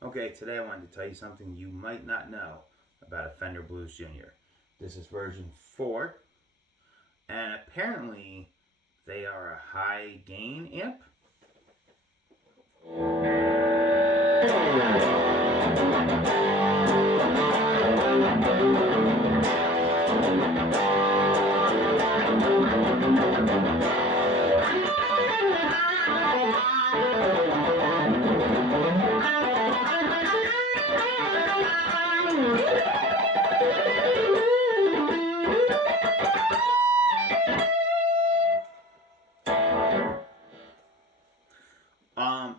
Okay, today I wanted to tell you something you might not know about a Fender Blues Jr. This is version 4, and apparently they are a high gain amp.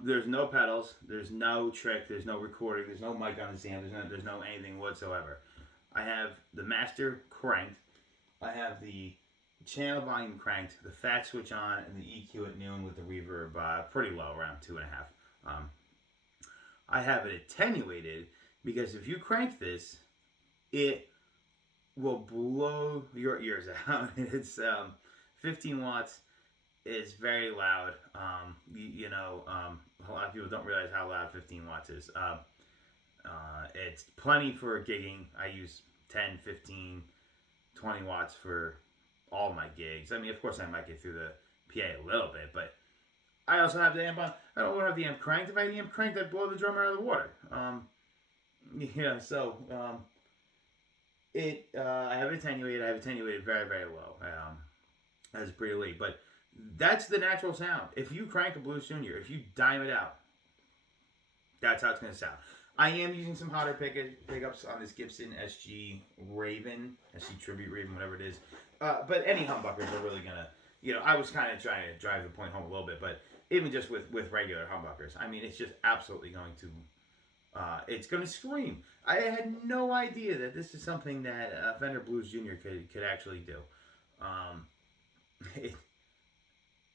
There's no pedals, there's no trick, there's no recording, there's no mic on the amp, there's no anything whatsoever. I have the master cranked, I have the channel volume cranked, the fat switch on, and the EQ at noon with the reverb pretty low, around 2.5. I have it attenuated because if you crank this, it will blow your ears out. It's 15 watts. It's very loud. A lot of people don't realize how loud 15 watts is. It's plenty for gigging. I use 10, 15, 20 watts for all my gigs. I mean, of course, I might get through the PA a little bit, but I also have the amp on. I don't want to have the amp cranked. If I had the amp cranked, I'd blow the drummer out of the water. I have it attenuated. I have attenuated very, very low. That's pretty elite. But that's the natural sound. If you crank a Blues Junior, if you dime it out, that's how it's going to sound. I am using some hotter pickups on this Gibson SG Raven, SG Tribute Raven, whatever it is. But any humbuckers are really going to, I was kind of trying to drive the point home a little bit, but even just with regular humbuckers, I mean, it's just absolutely going to, it's going to scream. I had no idea that this is something that Fender Blues Jr. could actually do.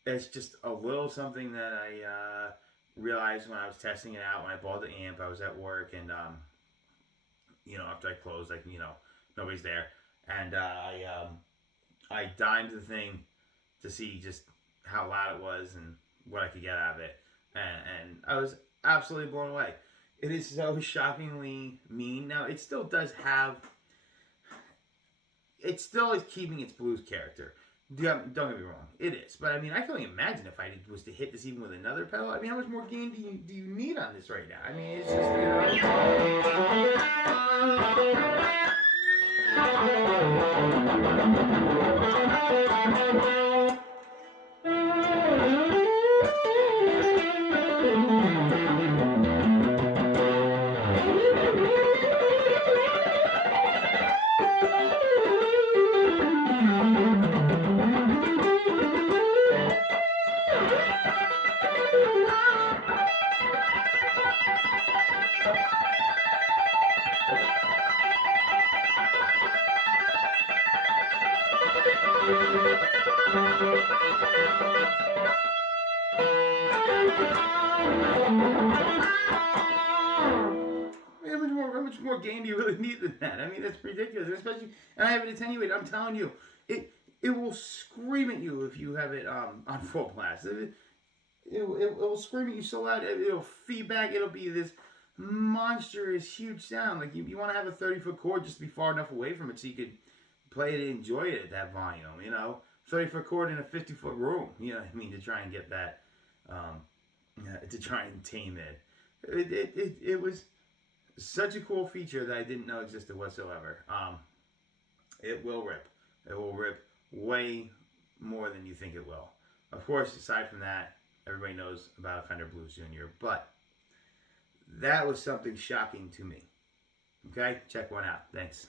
It's just a little something that I realized when I was testing it out. When I bought the amp, I was at work, and after I closed, nobody's there, and I dimed the thing to see just how loud it was and what I could get out of it, and I was absolutely blown away. It is so shockingly mean. Now, it still does have, it still is keeping its blues character. Don't get me wrong, it is. But I mean, I can only imagine if I was to hit this even with another pedal. I mean, how much more gain do you need on this right now? I mean, it's how much more gain do you really need than that? I mean, that's ridiculous. Especially, and I have it attenuated. I'm telling you, it will scream at you if you have it on full blast. It will scream at you so loud. It'll feedback. It'll be this monstrous, huge sound. Like you want to have a 30-foot cord just to be far enough away from it so you could play it and enjoy it at that volume. 30-foot cord in a 50-foot room. You know what I mean? To try and get that, to try and tame it. It was such a cool feature that I didn't know existed whatsoever. It will rip. It will rip way more than you think it will. Of course, aside from that, everybody knows about a Fender Blues Jr. But that was something shocking to me. Okay? Check one out. Thanks.